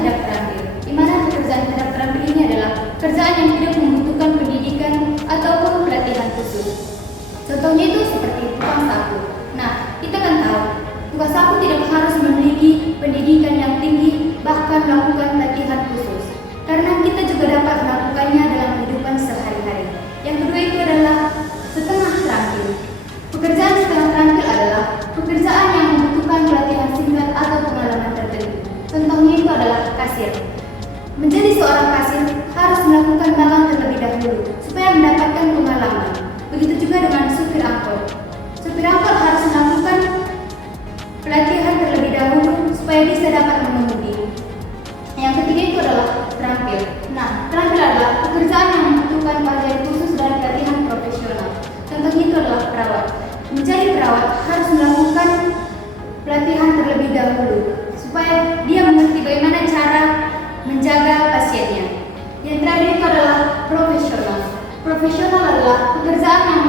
tidak terampil. Di mana pekerjaan tidak terampil ini adalah pekerjaan yang tidak membutuhkan pendidikan ataupun pelatihan khusus. Contohnya itu seperti tukang sapu. Nah, kita kan tahu, tukang sapu tidak harus memiliki pendidikan yang tinggi, bahkan melakukan pelatihan khusus. Karena kita juga dapat melakukannya dalam kehidupan sehari-hari. Yang kedua itu adalah setengah terampil. Pekerjaan setengah terampil adalah pekerjaan yang membutuhkan pelatihan singkat atau pengalaman tertentu. Contohnya itu adalah kasir. Menjadi seorang kasir harus melakukan magang terlebih dahulu supaya mendapatkan pengalaman. Begitu juga dengan supir angkot. Supir angkot harus melakukan pelatihan terlebih dahulu supaya bisa dapat mengemudi. Yang ketiga itu adalah terampil. Nah, terampil adalah pekerjaan yang membutuhkan keahlian khusus dan pelatihan profesional. Contohnya itu adalah perawat. Menjadi perawat harus melakukan pelatihan terlebih dahulu supaya dia mengerti bagaimana cara menjaga pasiennya. Yang terakhir itu adalah profesional. Profesional adalah pekerjaan yang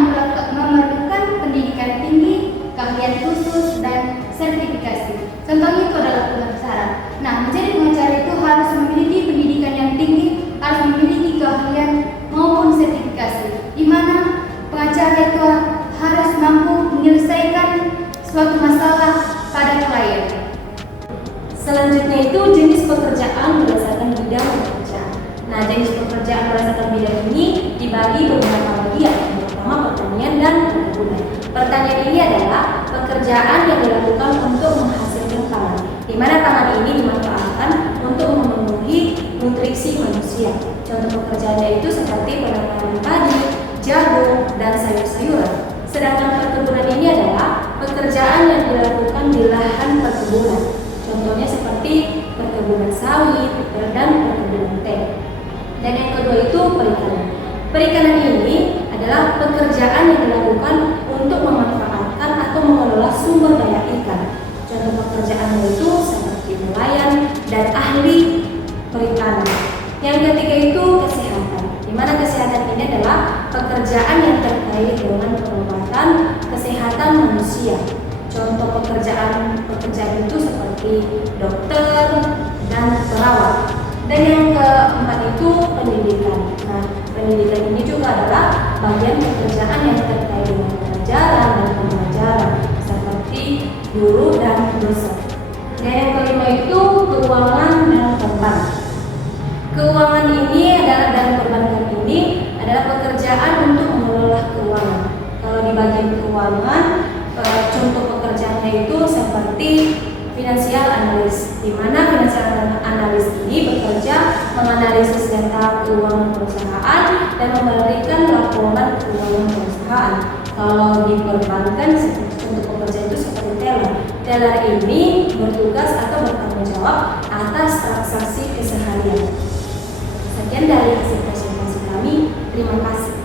memerlukan pendidikan tinggi, keahlian khusus, dan sertifikasi. Contohnya itu adalah pengacara. Nah, menjadi pengacara itu harus memiliki pendidikan yang tinggi, harus memiliki keahlian maupun sertifikasi, di mana pengacara itu harus mampu menyelesaikan suatu masalah pada klien. Selanjutnya itu jenis pekerjaan berdasarkan bidang pekerjaan. Nah, jenis pekerjaan berdasarkan bidang ini dibagi beberapa bagian. Yang pertama, pertanian dan perkebunan. Pertanian ini adalah pekerjaan yang dilakukan untuk menghasilkan pangan, di mana pangan ini dimanfaatkan untuk memenuhi nutrisi manusia. Contoh pekerjaannya itu seperti penanaman padi, jagung, dan sayur-sayuran. Sedangkan perkebunan ini adalah pekerjaan yang dilakukan di lahan perkebunan. Contohnya seperti perkebunan sawit dan perkebunan teh. Dan yang kedua itu perikanan. Perikanan ini adalah pekerjaan yang dilakukan untuk memanfaatkan atau mengelola sumber daya ikan. Contoh pekerjaannya itu seperti nelayan dan ahli perikanan. Yang ketiga itu kesehatan, di mana kesehatan ini adalah pekerjaan yang terkait dengan pengobatan kesehatan manusia. Contoh pekerjaan itu seperti dokter dan perawat. Dan yang keempat itu pendidikan. Nah, pendidikan ini juga adalah bagian pekerjaan yang terkait dengan pengajaran dan pembelajaran, seperti guru dan dosen. Dan yang kelima itu keuangan dan perbankan. Keuangan ini dan perbankan ini adalah pekerjaan untuk mengelola keuangan. Kalau di bagian keuangan, contoh pekerjaannya itu seperti financial analyst, di mana financial analyst ini bekerja menganalisis data keuangan perusahaan dan memberikan laporan keuangan perusahaan. Kalau di perbankan, untuk pekerjaan itu seperti teller. Teller ini bertugas atau bertanggung jawab atas transaksi keseharian. Sekian dari hasil presentasi kami. Terima kasih.